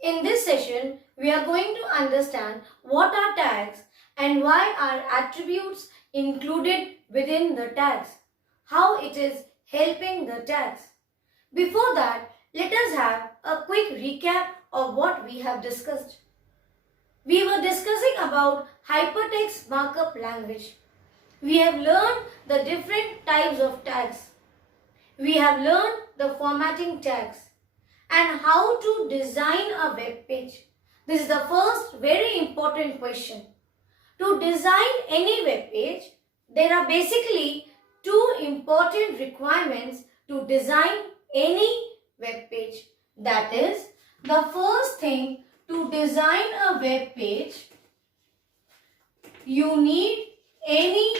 In this session, we are going to understand what are tags and why are attributes included within the tags, how it is helping the tags. Before that, let us have a quick recap of what we have discussed. We were discussing about hypertext markup language. We have learned the different types of tags. We have learned the formatting tags and how to design a web page. This is the first very important question. To design any web page, there are basically two important requirements to design any web page. That is, the first thing, to design a web page, you need any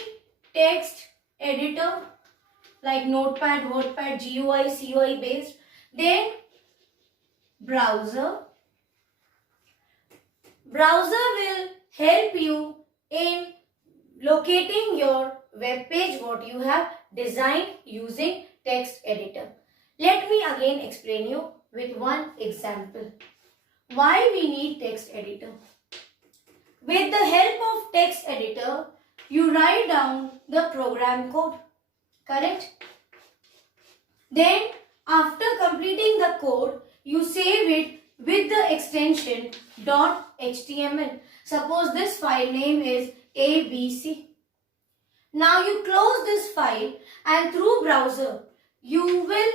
text editor like Notepad, WordPad, GUI, CUI based. Then browser. Browser will help you in locating your web page what you have designed using text editor. Let me again explain you with one example. Why we need text editor? With the help of text editor, you write down the program code. Correct? Then after completing the code, you save it with the extension .html. Suppose this file name is ABC. Now you close this file and through browser you will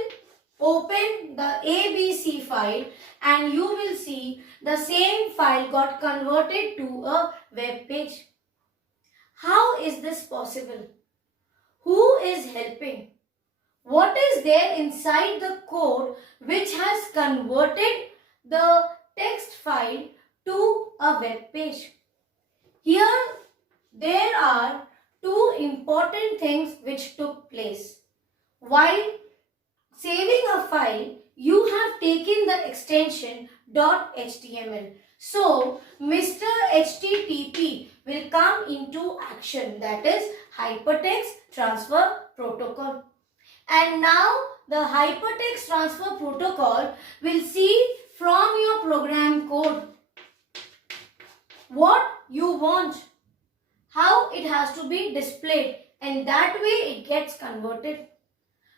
open the ABC file and you will see the same file got converted to a web page. How is this possible? Who is helping? What is there inside the code which has converted the text file to a web page? Here there are two important things which took place. While saving a file, you have taken the extension .html. So, Mr. HTTP will come into action, that is Hypertext Transfer Protocol. And now the Hypertext Transfer Protocol will see from your program code what you want, how it has to be displayed, and that way it gets converted.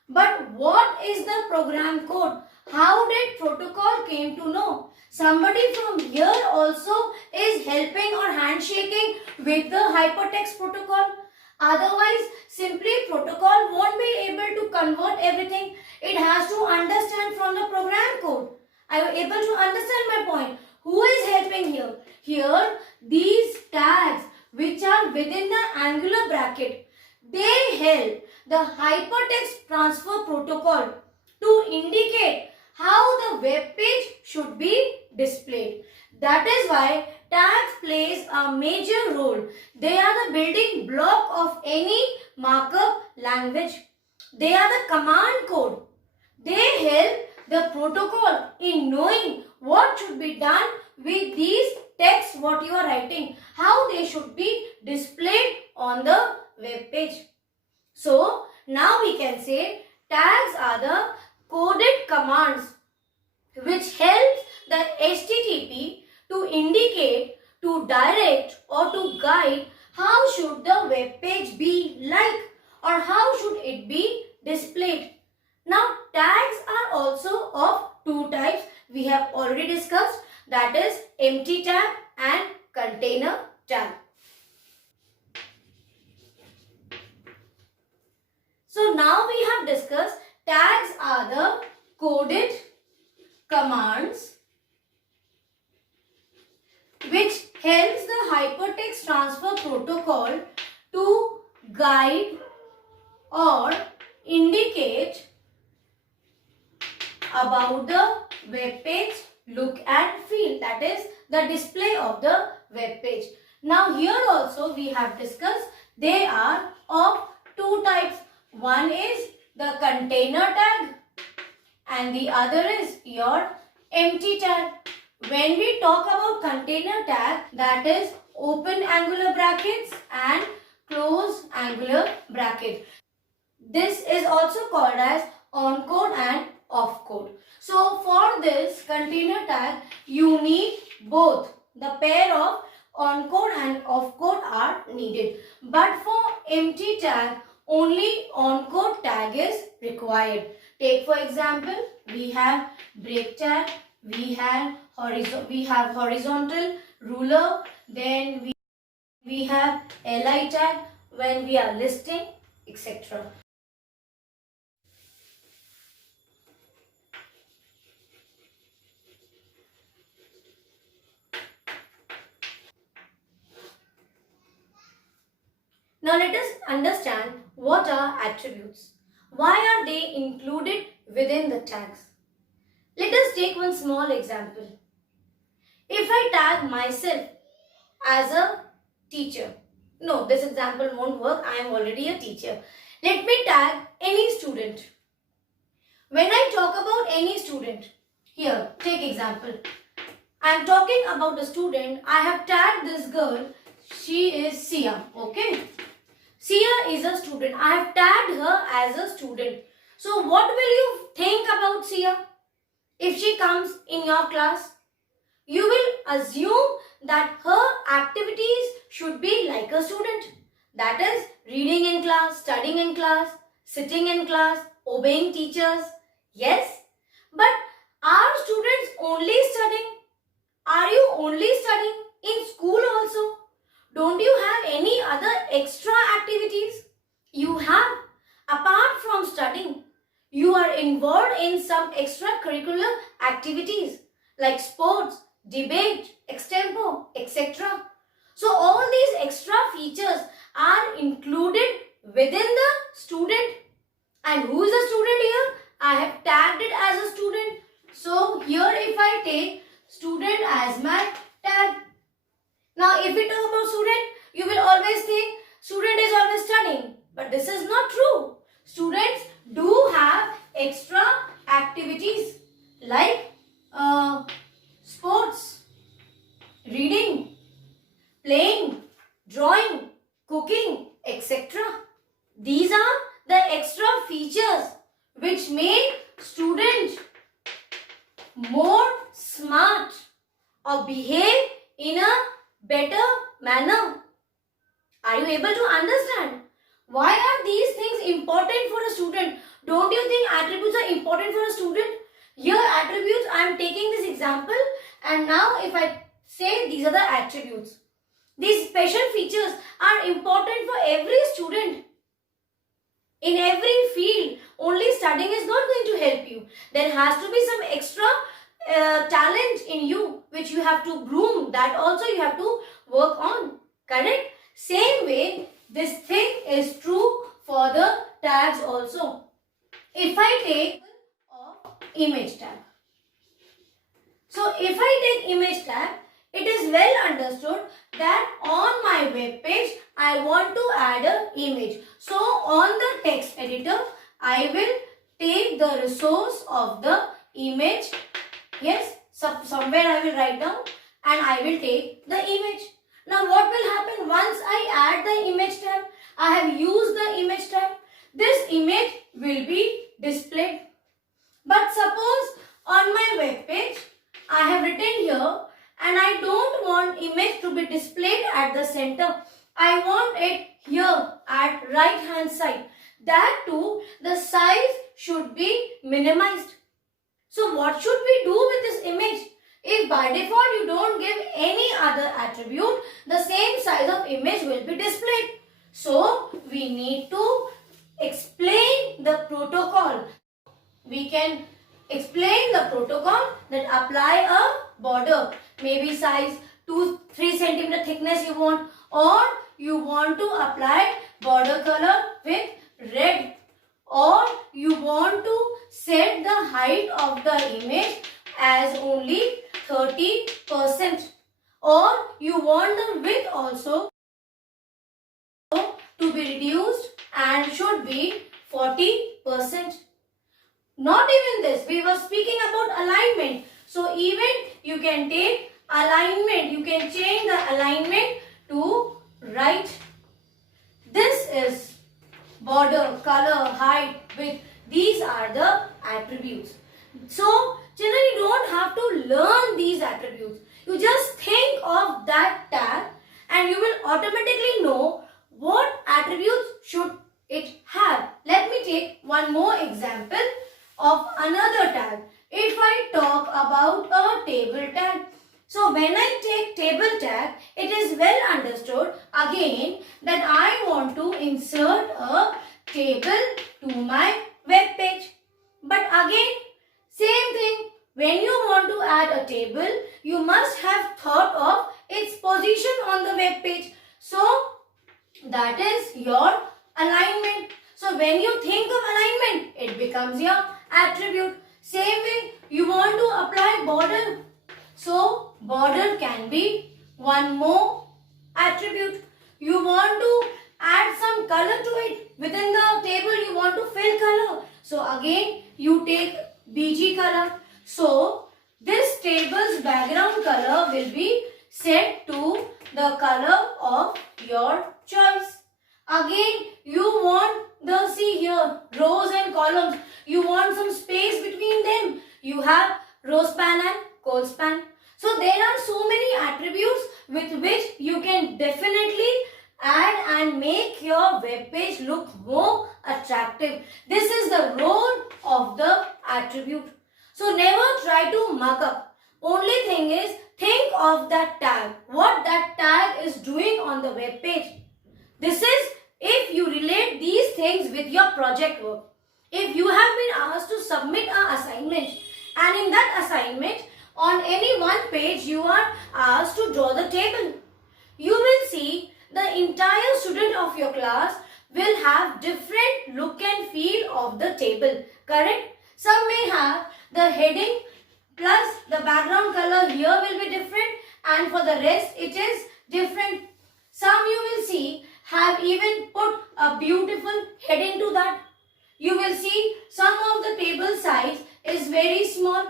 But what is the program code? How did protocol came to know? Somebody from here also is helping or handshaking with the hypertext protocol. Otherwise, simply protocol won't be able to convert everything. It has to understand from the program code. Are you able to understand my point? Who is helping here? Here, these tags which are within the angular bracket, they help the hypertext transfer protocol to indicate how the web page should be displayed. That is why tags plays a major role. They are the building block of any markup language. They are the command code. They help the protocol in knowing what should be done with these texts what you are writing, how they should be displayed on the web page. So, now we can say tags are the coded commands which helps the HTTP to indicate, to direct or to guide how should the web page be like or how should it be displayed. Now, tags are also of two types we have already discussed, that is empty tag and container tag. So now we have discussed tags are the coded commands which helps the hypertext transfer protocol to guide or indicate about the web page look and feel, that is the display of the web page. Now here also we have discussed they are of two types. One is the container tag and the other is your empty tag. When we talk about container tag, that is open angular brackets and close angular bracket. This is also called as on code and opcode. So for this container tag, you need both. The pair of oncode and opcode are needed. But for empty tag, only oncode tag is required. Take for example, we have break tag, we have horizontal ruler, then we have li tag when we are listing, etc. Now let us understand what are attributes. Why are they included within the tags? Let us take one small example. If I tag myself as a teacher, no, this example won't work. I am already a teacher. Let me tag any student. When I talk about any student, here, take example. I am talking about the student. I have tagged this girl. She is Sia. Okay. Sia is a student. I have tagged her as a student. So what will you think about Sia? If she comes in your class, you will assume that her activities should be like a student. That is reading in class, studying in class, sitting in class, obeying teachers. Yes, but are students only studying? Are you only studying in school also? Don't you have any other extra activities? You have. Apart from studying, you are involved in some extracurricular activities like sports, debate, extempo, etc. So all these extra features are included within the student. And who is a student here? I have tagged it as a student. So here if I take student as my tag. Now if we talk about student, you will always think student is always studying. But this is not true. Students do have extra activities like sports, reading, playing, drawing, cooking, etc. These are the extra features which make students more smart or behave in a better manner. Are you able to understand? Why are these things important for a student? Don't you think attributes are important for a student? Here attributes, I am taking this example, and now if I say these are the attributes. These special features are important for every student. In every field, only studying is not going to help you. There has to be some extra talent in you which you have to groom. That also you have to work on. Correct? Same way, this thing is true for the tags also. If I take image tag. So if I take image tag, it is well understood that on my web page, I want to add an image. So on the text editor, I will take the resource of the image. Yes, somewhere I will write down and I will take the image. Now what will happen once I add the image tag? I have used the image tag. This image will be displayed. But suppose on my web page, I have written here and I don't want image to be displayed at the center. I want it here at right hand side. That too, the size should be minimized. So what should we do with this image? If by default you don't give any other attribute, the same size of image will be displayed. So we need to explain the protocol. We can explain the protocol that apply a border, maybe size 2-3 cm thickness you want, or you want to apply border color with red, or you want to set the height of the image as only 30%, or you want the width also to be reduced and should be 40%. Not even this, we were speaking about alignment. So even you can take alignment, you can change the alignment to right. This is border, color, height, width. These are the attributes. So, children, you don't have to learn these attributes. You just think of that tag and you will automatically know what attributes should it have. Let me take one more example of another tag. If I talk about a table tag, so when I take table tag, it is well understood again that I want to insert a table to my web page. But again, same thing. When you want to add a table, you must have thought of its position on the web page. So, that is your alignment. So, when you think of alignment, it becomes your attribute. Same way, you want to apply border. So, border can be one more attribute. You want to add some color to it. Within the table, you want to fill color. So, again, you take BG color. So, this table's background color will be set to the color of your choice. Again, you want the, see here, rows and columns. You want some space between them. You have row span and col span. So, there are so many attributes with which you can definitely add and make your web page look more attractive. This is the role of the attribute. So never try to muck up. Only thing is, think of that tag. What that tag is doing on the web page. This is if you relate these things with your project work. If you have been asked to submit an assignment and in that assignment on any one page you are asked to draw the table. You will see the entire student of your class will have different look and feel of the table. Correct? Some may have the heading plus the background color here will be different and for the rest it is different. Some you will see have even put a beautiful heading to that. You will see some of the table size is very small.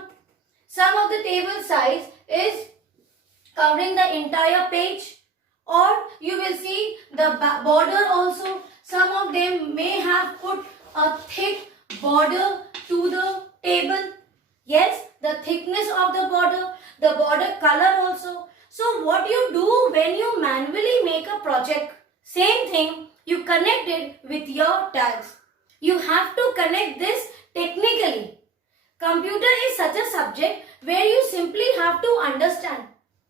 Some of the table size is covering the entire page. Or you will see the border also. Some of them may have put a thick border to the table. Yes, the thickness of the border color also. So what you do when you manually make a project, same thing, you connect it with your tags. You have to connect this technically. Computer is such a subject where you simply have to understand.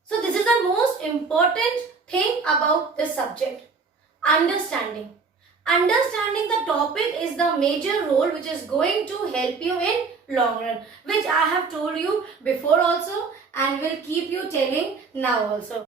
So this is the most important thing about this subject. Understanding. Understanding the topic is the major role which is going to help you in long run, which I have told you before also and will keep you telling now also.